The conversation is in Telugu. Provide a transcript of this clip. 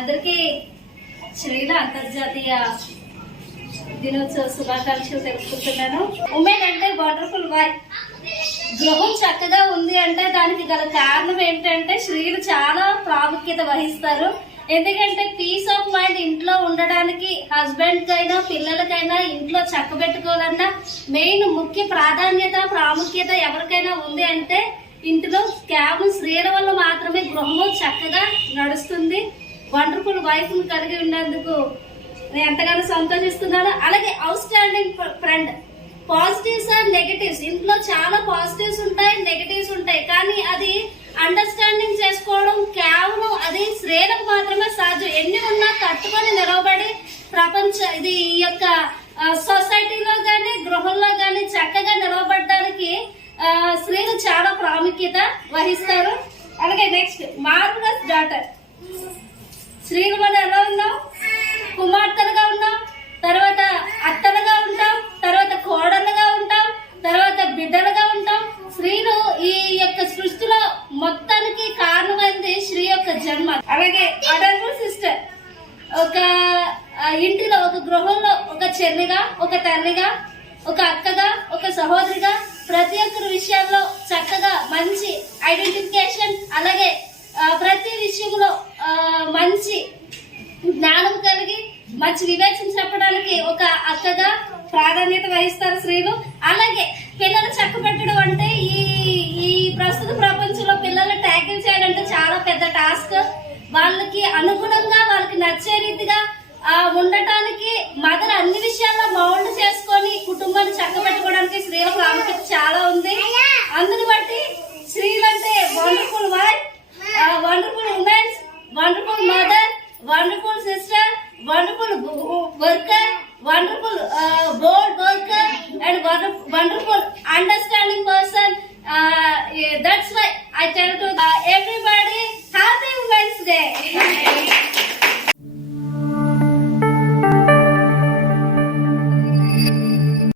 అందరికీ స్త్రీల అంతర్జాతీయ దినోత్సవ శుభాకాంక్షలు తెలుపుకుంటున్నాను. ఉమెన్ అంటే వండర్ఫుల్ వైఫ్. గృహం చక్కగా ఉంది అంటే దానికి గల కారణం ఏంటంటే స్త్రీలు చాలా ప్రాముఖ్యత వహిస్తారు. ఎందుకంటే పీస్ ఆఫ్ మైండ్ ఇంట్లో ఉండడానికి హస్బెండ్ కైనా పిల్లలకైనా ఇంట్లో చక్కబెట్టుకోవాలన్నా మెయిన్ ముఖ్య ప్రాముఖ్యత ఎవరికైనా ఉంది అంటే ఇంట్లో కేవలం స్త్రీల వల్ల మాత్రమే గృహము చక్కగా నడుస్తుంది. వండర్ఫుల్ వైఫ్ ను కలిగి ఉన్నందుకు నేను ఎంతగానో సంతోషిస్తున్నాను. అలాగే out standing friend. Positives and negatives, ఇంట్లో చాలా పాజిటివ్స్ ఉంటాయి, నెగటివ్స్ ఉంటాయి. కానీ అది అండర్స్టాండింగ్ చేసుకోవడం కేవలం అది స్త్రీలకు మాత్రమే సాధ్యం. ఎన్ని ఉన్నా తట్టుకొని నిలవబడి ఇది ఈ యొక్క సొసైటీలో గాని గృహంలో గాని చక్కగా నిలవబడడానికి స్త్రీలు చాలా ప్రాముఖ్యత వహిస్తారు. అలాగే నెక్స్ట్ మార్వలస్ డాటర్. స్త్రీలు మనం ఎలా ఉన్నాం? కుమార్తెలుగా ఉన్నాం, తర్వాత అత్తలుగా ఉంటాం, తర్వాత కోడలుగా ఉంటాం, తర్వాత బిడ్డలుగా ఉంటాం. స్త్రీలు ఈ యొక్క సృష్టిలో మొత్తానికి కారణమైంది స్త్రీ యొక్క జన్మ. అలాగే అడల్ట్ సిస్టర్. ఒక ఇంటిలో ఒక గృహంలో ఒక చెల్లిగా, ఒక తల్లిగా, ఒక అక్కగా, ఒక సహోదరిగా ప్రతి ఒక్కరి విషయాల్లో చక్కగా మంచి ఐడెంటిఫికేషన్, అలాగే ప్రతి విషయంలో మంచి జ్ఞానం కలిగి మంచి వివేచన చెప్పడానికి ఒక అక్కగా ప్రాధాన్యత వహిస్తారు స్త్రీలు. అలాగే పిల్లలు చక్కబెట్టడం అంటే ఈ ప్రస్తుత ప్రపంచంలో పిల్లల్ని ట్యాకిల్ చేయాలంటే చాలా పెద్ద టాస్క్. వాళ్ళకి అనుగుణంగా వాళ్ళకి నచ్చే రీతిగా ఉండటానికి మదర్ అన్ని విషయాల్లో మౌల్డ్ చేసుకొని కుటుంబాన్ని చక్కబెట్టుకోవడానికి స్త్రీల ప్రాముఖ్యత చాలా ఉంది. అందుని బట్టి స్త్రీలు అంటే wonderful wife, wonderful womens, wonderful mother, wonderful sister, wonderful worker, wonderful bold worker, and wonderful understanding person. That's why I tell to everybody, happy Women's Day.